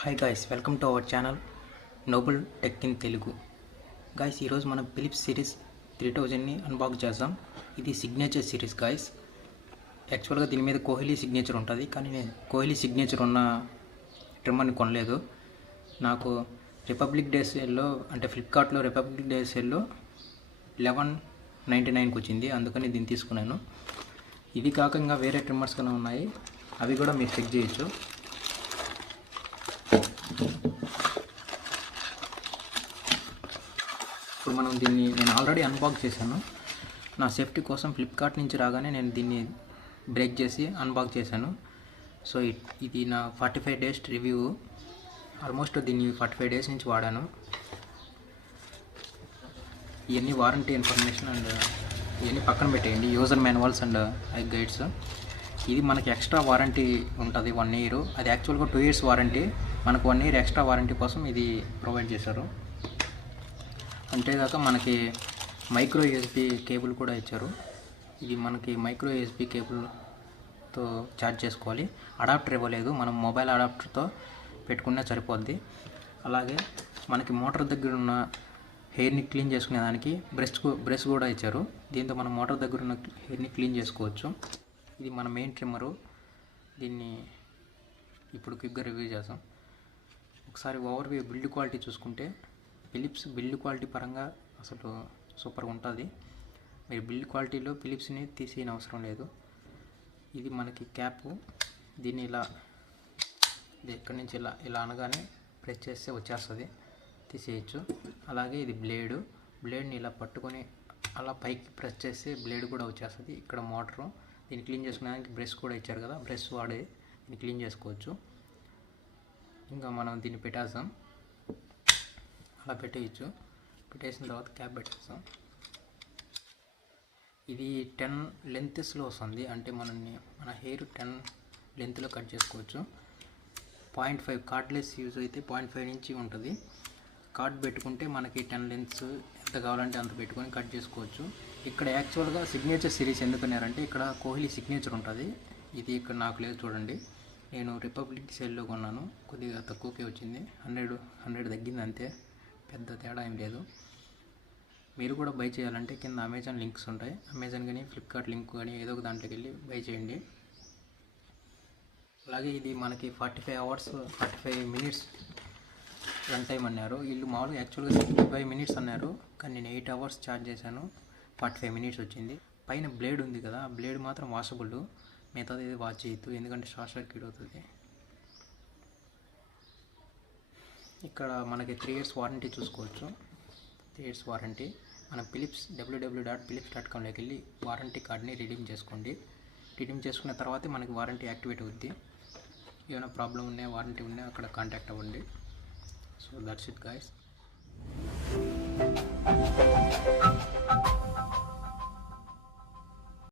Hi guys, welcome to our channel Noble Tech in Telugu. Guys, ఈరోజు మనం Philips series 3000ని unbox చేద్దాం. ఇది signature series guys. యాక్చువల్గా దీని మీద కోహ్లీ సిగ్నేచర్ ఉంటుంది, కానీ నేను కోహ్లీ సిగ్నేచర్ ఉన్న ట్రిమ్మర్ని కొనలేదు. నాకు రిపబ్లిక్ డే సేల్లో అంటే ఫ్లిప్కార్ట్లో రిపబ్లిక్ డే సేల్లో 1199కి వచ్చింది, అందుకని దీన్ని తీసుకున్నాను. ఇది కాక ఇంకా వేరే ట్రిమ్మర్స్ కూడా ఉన్నాయి, అవి కూడా మీరు చెక్ చేయొచ్చు. ఇప్పుడు మనం దీన్ని నేను ఆల్రెడీ అన్బాక్స్ చేశాను. నా సేఫ్టీ కోసం ఫ్లిప్కార్ట్ నుంచి రాగానే నేను దీన్ని బ్రేక్ చేసి అన్బాక్స్ చేశాను. సో ఇది నా 45 డేస్ రివ్యూ. ఆల్మోస్ట్ దీన్ని 45 డేస్ నుంచి వాడాను. ఇవన్నీ వారంటీ ఇన్ఫర్మేషన్ అండ్ ఇవన్నీ పక్కన పెట్టేయండి, యూజర్ మాన్యువల్స్ అండ్ గైడ్స్. ఇది మనకి ఎక్స్ట్రా వారంటీ ఉంటుంది 1 ఇయర్. అది యాక్చువల్గా 2 ఇయర్స్ వారంటీ, మనకు 1 ఇయర్ ఎక్స్ట్రా వారంటీ కోసం ఇది ప్రొవైడ్ చేశారు. అంతేగాక మనకి మైక్రో యూఎస్బీ కేబుల్ కూడా ఇచ్చారు. ఇది మనకి మైక్రో యూఎస్బీ కేబుల్తో ఛార్జ్ చేసుకోవాలి. అడాప్టర్ ఇవ్వలేదు, మనం మొబైల్ అడాప్టర్తో పెట్టుకున్నా సరిపోద్ది. అలాగే మనకి మోటార్ దగ్గర ఉన్న హెయిర్ని క్లీన్ చేసుకునే దానికి బ్రష్ కూడా ఇచ్చారు. దీంతో మనం మోటార్ దగ్గర ఉన్న హెయిర్ని క్లీన్ చేసుకోవచ్చు. ఇది మన మెయిన్ ట్రిమ్మరు. దీన్ని ఇప్పుడు క్విక్గా రివ్యూ చేద్దాం. ఒకసారి ఓవర్వ్యూ బిల్డ్ క్వాలిటీ చూసుకుంటే ఫిలిప్స్ బిల్డ్ క్వాలిటీ పరంగా అసలు సూపర్గా ఉంటుంది. మీరు బిల్డ్ క్వాలిటీలో ఫిలిప్స్ని తీసేయని అవసరం లేదు. ఇది మనకి క్యాప్. దీన్ని ఇలా ఇక్కడి నుంచి ఇలా అనగానే ప్రెస్ చేస్తే వచ్చేస్తుంది, తీసేయచ్చు. అలాగే ఇది బ్లేడ్ని ఇలా పట్టుకొని అలా పైకి ప్రెస్ చేస్తే బ్లేడ్ కూడా వచ్చేస్తుంది. ఇక్కడ మోటరు, దీన్ని క్లీన్ చేసుకునేదానికి బ్రష్ కూడా ఇచ్చారు కదా, బ్రష్ వాడి దీన్ని క్లీన్ చేసుకోవచ్చు. ఇంకా మనం దీన్ని పెట్టేద్దాం. అలా పెట్టేయచ్చు. పెట్టేసిన తర్వాత క్యాప్ పెట్టేస్తాం. ఇది 10 లెంత్స్లో వస్తుంది, అంటే మన హెయిర్ 10 లెంత్లో కట్ చేసుకోవచ్చు. 0.5 కార్డ్లెస్ యూజ్ అయితే 0.5 నుంచి ఉంటుంది. కార్డ్ పెట్టుకుంటే మనకి 10 లెంత్స్ ఎంత కావాలంటే అంత పెట్టుకొని కట్ చేసుకోవచ్చు. ఇక్కడ యాక్చువల్గా సిగ్నేచర్ సిరీస్ ఎందుకన్నారంటే ఇక్కడ కోహ్లీ సిగ్నేచర్ ఉంటుంది. ఇది ఇక్కడ నాకు లేదు, చూడండి. నేను రిపబ్లిక్ సేల్లో కొన్నాను, కొద్దిగా తక్కువకే వచ్చింది. 100 తగ్గింది అంతే, పెద్ద తేడా ఏం లేదు. మీరు కూడా బై చేయాలంటే కింద అమెజాన్ లింక్స్ ఉంటాయి, అమెజాన్ కానీ ఫ్లిప్కార్ట్ లింక్ కానీ ఏదో ఒక దాంట్లోకి వెళ్ళి బై చేయండి. అలాగే ఇది మనకి 45 మినిట్స్ రన్ టైం అన్నారు. వీళ్ళు మామూలుగా యాక్చువల్గా 65 మినిట్స్ అన్నారు, కానీ నేను 8 అవర్స్ ఛార్జ్ చేశాను, 45 మినిట్స్ వచ్చింది. పైన బ్లేడ్ ఉంది కదా, ఆ బ్లేడ్ మాత్రం వాషబుల్, మిగతాది ఏది వాష్ చేయొద్దు, ఎందుకంటే షార్ట్ సర్క్యూట్ అవుతుంది. ఇక్కడ మనకి 3 ఇయర్స్ వారంటీ చూసుకోవచ్చు. 3 ఇయర్స్ వారంటీ. మన ఫిలిప్స్ www.philips.comలోకి వెళ్ళి వారంటీ కార్డ్ని రిడీమ్ చేసుకోండి. రిడీమ్ చేసుకున్న తర్వాతే మనకి వారంటీ యాక్టివేట్ అవుద్ది. ఏమైనా ప్రాబ్లం ఉన్నా, వారంటీ ఉన్నా అక్కడ కాంటాక్ట్ అవ్వండి. So that's it guys.